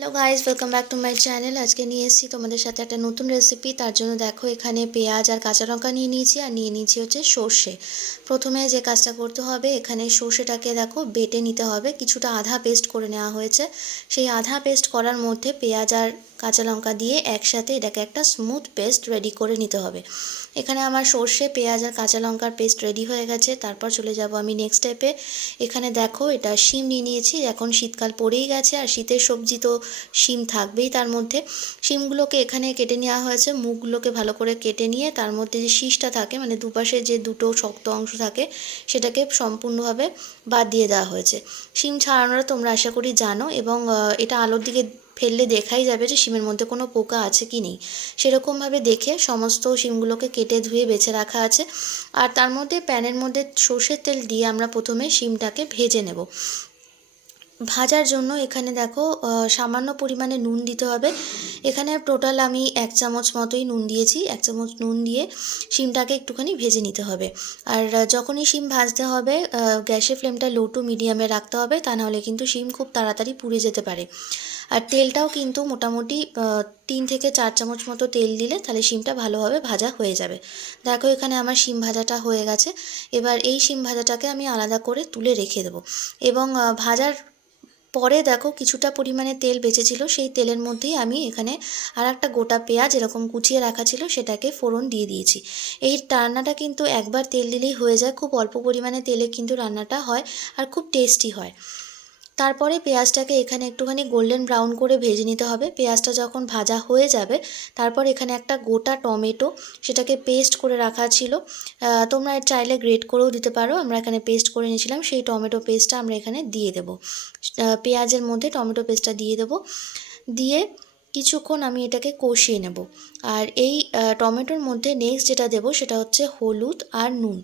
Hello guys, welcome back to my channel. আজকে নিয়ে এসেছি তোমাদের সাথে একটা নতুন রেসিপি। তার জন্য দেখো এখানে পেঁয়াজ আর কাঁচা লঙ্কা নিয়ে নিয়েছি, আর নিয়ে নিয়েছি হচ্ছে সর্ষে। প্রথমে যে কাজটা করতে হবে, এখানে সর্ষেটাকে দেখো বেটে নিতে হবে। কিছুটা আধা পেস্ট করে নেওয়া হয়েছে। সেই আধা পেস্ট করার মধ্যে পেঁয়াজ আর কাঁচা লঙ্কা দিয়ে একসাথে এটাকে একটা স্মুথ পেস্ট রেডি করে নিতে হবে। এখানে আমার সর্ষে, পেঁয়াজ আর কাঁচা লঙ্কার পেস্ট রেডি হয়ে গেছে। তারপর চলে যাব আমি নেক্সট স্টেপে। এখানে দেখো এটা শিম নিয়ে নিয়েছি। এখন শীতকাল পড়েই গেছে, আর শীতের সবজি তো শিম থাকবেই তার মধ্যে। শিমগুলোকে এখানে কেটে নেওয়া হয়েছে। মুখগুলোকে ভালো করে কেটে নিয়ে তার মধ্যে যে শীষটা থাকে, মানে দুপাশে যে দুটো শক্ত অংশ থাকে, সেটাকে সম্পূর্ণভাবে বাদ দিয়ে দেওয়া হয়েছে। শিম ছাড়ানোটা তোমরা আশা করি জানো, এবং এটা আলোর দিকে ফেললে দেখাই যাবে যে শিমের মধ্যে কোনো পোকা আছে কি নেই। সেরকমভাবে দেখে সমস্ত শিমগুলোকে কেটে ধুয়ে বেছে রাখা আছে। আর তার মধ্যে প্যানের মধ্যে সর্ষের তেল দিয়ে আমরা প্রথমে শিমটাকে ভেজে নেব। ভাজার জন্য এখানে দেখো সামান্য পরিমাণে নুন দিতে হবে। এখানে টোটাল আমি 1 চামচ মতোই নুন দিয়েছি। 1 চামচ নুন দিয়ে শিমটাকে একটুখানি ভেজে নিতে হবে। আর যখনই শিম ভাজতে হবে, গ্যাসের ফ্লেমটা লো টু মিডিয়ামে রাখতে হবে, তা নাহলে কিন্তু শিম খুব তাড়াতাড়ি পুড়ে যেতে পারে। আর তেলটাও কিন্তু মোটামুটি 3 থেকে 4 চামচ মতো তেল দিলে তাহলে শিমটা ভালোভাবে ভাজা হয়ে যাবে। দেখো এখানে আমার শিম ভাজাটা হয়ে গেছে। এবার এই শিম ভাজাটাকে আমি আলাদা করে তুলে রেখে দেবো। এবং ভাজার পরে দেখো কিছুটা পরিমাণে তেল বেঁচেছিল, সেই তেলের মধ্যেই আমি এখানে আর একটা গোটা পেঁয়াজ এরকম কুচিয়ে রাখা ছিল, সেটাকে ফোড়ন দিয়ে দিয়েছি। এই রান্নাটা কিন্তু একবার তেল দিলেই হয়ে যায়। খুব অল্প পরিমাণে তেলে কিন্তু রান্নাটা হয়, আর খুব টেস্টি হয়। তারপরে পেঁয়াজটাকে এখানে একটুখানি গোল্ডেন ব্রাউন করে ভেজে নিতে হবে। পেঁয়াজটা যখন ভাজা হয়ে যাবে, তারপর এখানে একটা গোটা টমেটো, সেটাকে পেস্ট করে রাখা ছিল। তোমরা চাইলে গ্রেট করেও দিতে পারো। আমরা এখানে পেস্ট করে নিয়েছিলাম, সেই টমেটো পেস্টটা আমরা এখানে দিয়ে দেবো। পেঁয়াজের মধ্যে টমেটো পেস্টটা দিয়ে দেবো। দিয়ে কিছুক্ষণ আমি এটাকে কষিয়ে নেব। আর এই টমেটোর মধ্যে নেক্সট যেটা দেবো সেটা হচ্ছে হলুদ আর নুন।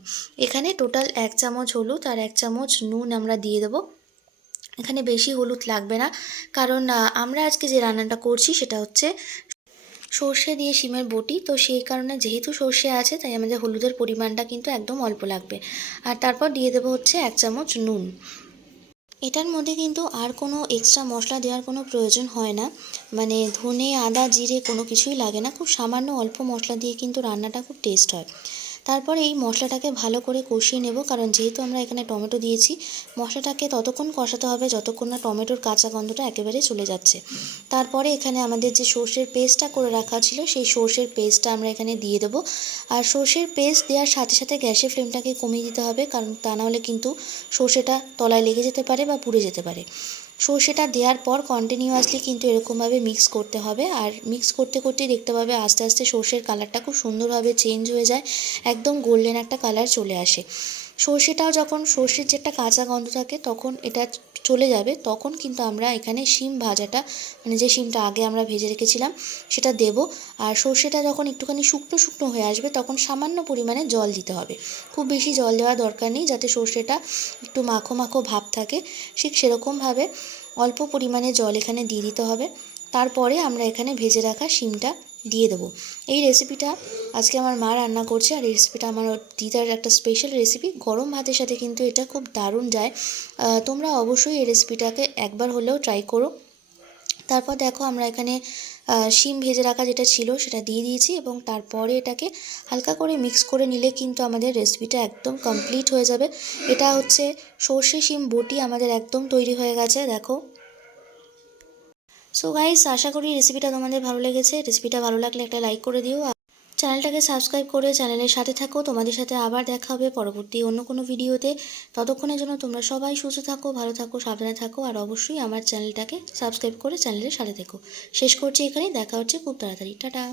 এখানে টোটাল 1 চামচ হলুদ আর 1 চামচ নুন আমরা দিয়ে দেবো। এখানে বেশি হলুদ লাগবে না, কারণ আমরা আজকে যে রান্নাটা করছি সেটা হচ্ছে সর্ষে দিয়ে শিমের বটি। তো সেই কারণে যেহেতু সর্ষে আছে, তাই আমাদের হলুদের পরিমাণটা কিন্তু একদম অল্প লাগবে। আর তারপর দিয়ে দেবো হচ্ছে 1 চামচ নুন। এটার মধ্যে কিন্তু আর কোনো এক্সট্রা মশলা দেওয়ার কোনো প্রয়োজন হয় না। মানে ধনে, আদা, জিরে কোনো কিছুই লাগে না। খুব সামান্য অল্প মশলা দিয়ে কিন্তু রান্নাটা খুব টেস্ট হয়। তারপরে এই মশলাটাকে ভালো করে কষিয়ে নেব, কারণ যেহেতু আমরা এখানে টমেটো দিয়েছি, মশলাটাকে ততক্ষণ কষাতে হবে যতক্ষণ না টমেটোর কাঁচা গন্ধটা একেবারে চলে যাচ্ছে। তারপরে এখানে আমাদের যে সর্ষের পেস্টটা করে রাখা ছিল, সেই সর্ষের পেস্টটা আমরা এখানে দিয়ে দেবো। আর সর্ষের পেস্ট দেওয়ার সাথে সাথে গ্যাসের ফ্লেমটাকে কমিয়ে দিতে হবে, কারণ তা নাহলে কিন্তু সর্ষেটা তলায় লেগে যেতে পারে বা পুড়ে যেতে পারে। সর্ষেটা দেওয়ার পর কন্টিনিউয়াসলি কিন্তু এরকমভাবে মিক্স করতে হবে। আর মিক্স করতে করতেই দেখতে পাবে আস্তে আস্তে সর্ষের কালারটা খুব সুন্দরভাবে চেঞ্জ হয়ে যায়, একদম গোল্ডেন একটা কালার চলে আসে। সর্ষেটাও যখন, সর্ষের যে একটা কাঁচা গন্ধ থাকে, তখন এটা চলে যাবে, তখন কিন্তু আমরা এখানে শিম ভাজাটা, মানে যে শিমটা আগে আমরা ভেজে রেখেছিলাম, সেটা দেব। আর সর্ষেটা যখন একটুখানি শুকনো শুকনো হয়ে আসবে, তখন সামান্য পরিমাণে জল দিতে হবে। খুব বেশি জল দেওয়ার দরকার নেই, যাতে সর্ষেটা একটু মাখো মাখো ভাব থাকে। ঠিক সেরকমভাবে অল্প পরিমাণে জল এখানে দিয়ে দিতে হবে। তারপরে আমরা এখানে ভেজে রাখা শিমটা দিয়ে দেবো। এই রেসিপিটা আজকে আমার মা রান্না করছে, আর এই রেসিপিটা আমার দিদার একটা স্পেশাল রেসিপি। গরম ভাতের সাথে কিন্তু এটা খুব দারুণ যায়। তোমরা অবশ্যই এই রেসিপিটাকে একবার হলেও ট্রাই করো। তারপর দেখো আমরা এখানে শিম ভেজে রাখা যেটা ছিল সেটা দিয়ে দিয়েছি, এবং তারপরে এটাকে হালকা করে মিক্স করে নিলে কিন্তু আমাদের রেসিপিটা একদম কমপ্লিট হয়ে যাবে। এটা হচ্ছে সর্ষে শিম বটি আমাদের একদম তৈরি হয়ে গেছে, দেখো। সো গাইস, আশা করি রেসিপিটা তোমাদের ভালো লেগেছে। রেসিপিটা ভালো লাগলে একটা লাইক করে দিও। চ্যানেলটাকে সাবস্ক্রাইব করে চ্যানেলের সাথে থাকো। তোমাদের সাথে আবার দেখা হবে পরবর্তী অন্য কোনো ভিডিওতে। ততক্ষণের জন্য তোমরা সবাই সুস্থ থাকো, ভালো থাকো, সাবধানে থাকো, আর অবশ্যই আমার চ্যানেলটাকে সাবস্ক্রাইব করে চ্যানেলের সাথে থেকো। শেষ করছি এখানেই, দেখা হচ্ছে খুব তাড়াতাড়ি। টাটা।